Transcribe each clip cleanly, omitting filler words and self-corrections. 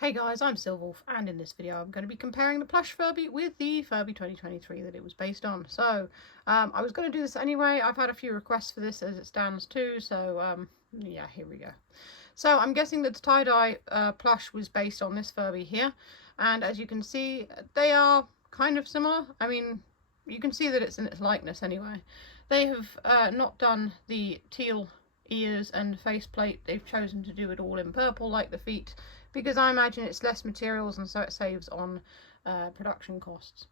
Hey guys, I'm Silverwolf, and in this video I'm going to be comparing the Plush Furby with the Furby 2023 that it was based on. So, I was going to do this anyway. I've had a few requests for this as it stands too, so yeah, here we go. So I'm guessing that the tie-dye plush was based on this Furby here, and as you can see, they are kind of similar. I mean, you can see that it's in its likeness anyway. They have not done the teal ears and faceplate. They've chosen to do it all in purple like the feet, because I imagine it's less materials and so it saves on production costs.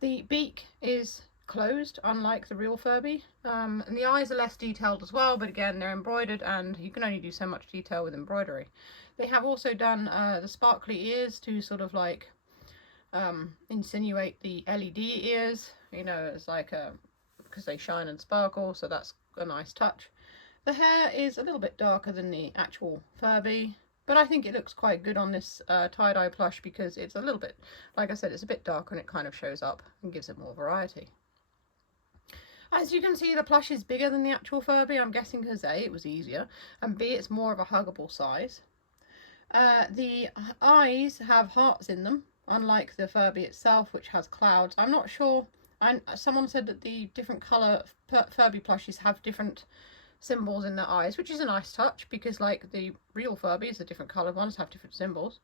The beak is closed, unlike the real Furby, and the eyes are less detailed as well, but again they're embroidered and you can only do so much detail with embroidery. They have also done the sparkly ears to sort of like insinuate the LED ears, you know, it's like because they shine and sparkle, so that's a nice touch. The hair is a little bit darker than the actual Furby, but I think it looks quite good on this tie-dye plush because it's a little bit, like I said, it's a bit darker and it kind of shows up and gives it more variety. As you can see, the plush is bigger than the actual Furby, I'm guessing because A, it was easier, and B, it's more of a huggable size. The eyes have hearts in them, unlike the Furby itself, which has clouds. I'm not sure, someone said that the different colour Furby plushies have different symbols in their eyes, which is a nice touch because like the real Furbies, the different coloured ones have different symbols.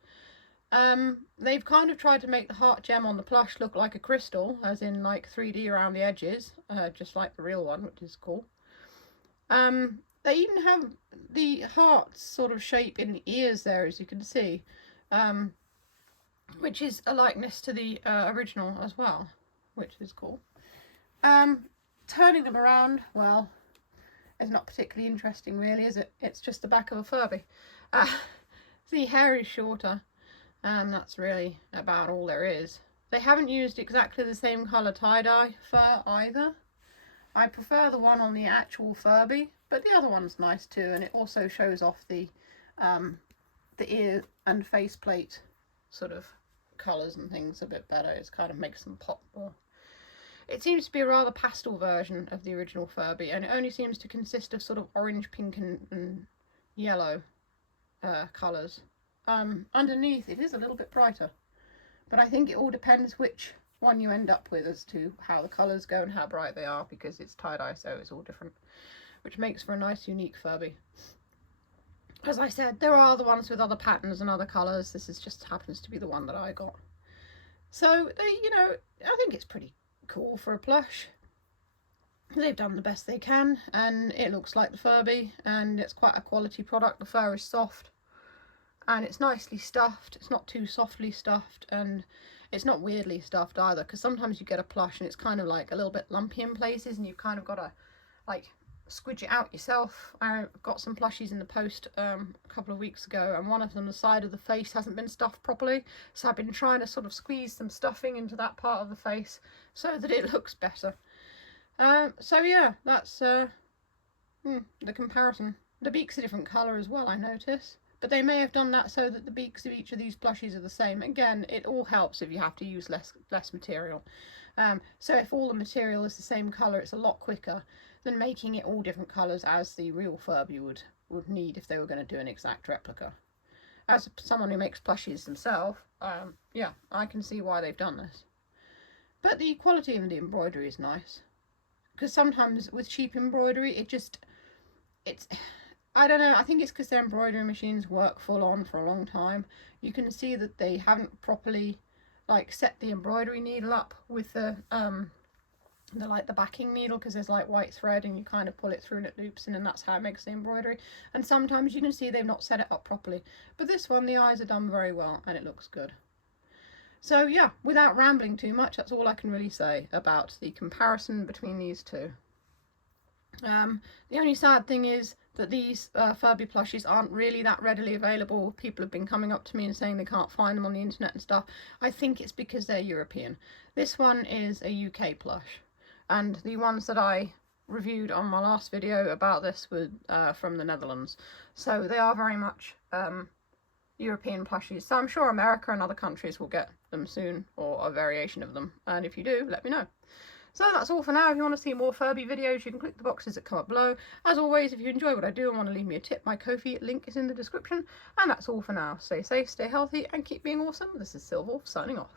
They've kind of tried to make the heart gem on the plush look like a crystal, as in like 3D around the edges, just like the real one, which is cool. They even have the hearts sort of shape in the ears there, as you can see, which is a likeness to the original as well, which is cool. Turning them around, well, it's not particularly interesting really, is it? It's just the back of a Furby. The hair is shorter, and that's really about all there is. They haven't used exactly the same colour tie-dye fur either. I prefer the one on the actual Furby, but the other one's nice too, and it also shows off the ear and faceplate sort of colours and things a bit better. It kind of makes them pop more. It seems to be a rather pastel version of the original Furby, and it only seems to consist of sort of orange, pink and yellow colours. Underneath it is a little bit brighter, but I think it all depends which one you end up with as to how the colours go and how bright they are, because it's tie-dye, so it's all different, which makes for a nice unique Furby. As I said, there are other ones with other patterns and other colours. This is just happens to be the one that I got. So they, you know, I think it's pretty cool for a plush. They've done the best they can, and it looks like the Furby, and it's quite a quality product. The fur is soft and it's nicely stuffed. It's not too softly stuffed, and it's not weirdly stuffed either, because sometimes you get a plush and it's kind of like a little bit lumpy in places and you've kind of got to like squidge it out yourself. I got some plushies in the post a couple of weeks ago, and one of them, the side of the face hasn't been stuffed properly, so I've been trying to sort of squeeze some stuffing into that part of the face so that it looks better. So yeah, that's the comparison. The beak's a different colour as well, I notice, but they may have done that so that the beaks of each of these plushies are the same. Again, it all helps if you have to use less material. So if all the material is the same colour, it's a lot quicker than making it all different colours as the real Furby would need if they were going to do an exact replica. As someone who makes plushies themselves, yeah, I can see why they've done this. But the quality of the embroidery is nice, because sometimes with cheap embroidery, it's I don't know, I think it's because their embroidery machines work full on for a long time. You can see that they haven't properly like set the embroidery needle up with the backing needle, because there's like white thread and you kind of pull it through and it loops in, and that's how it makes the embroidery. And sometimes you can see they've not set it up properly, but this one, the eyes are done very well and it looks good. So yeah, without rambling too much, that's all I can really say about the comparison between these two. The only sad thing is that these Furby plushies aren't really that readily available. People have been coming up to me and saying they can't find them on the internet and stuff. I think it's because they're European. This one is a UK plush, and the ones that I reviewed on my last video about this were from the Netherlands. So they are very much European plushies. So I'm sure America and other countries will get them soon, or a variation of them. And if you do, let me know. So that's all for now. If you want to see more Furby videos, you can click the boxes that come up below. As always, if you enjoy what I do and want to leave me a tip, my Ko-fi link is in the description. And that's all for now. Stay safe, stay healthy, and keep being awesome. This is Silver signing off.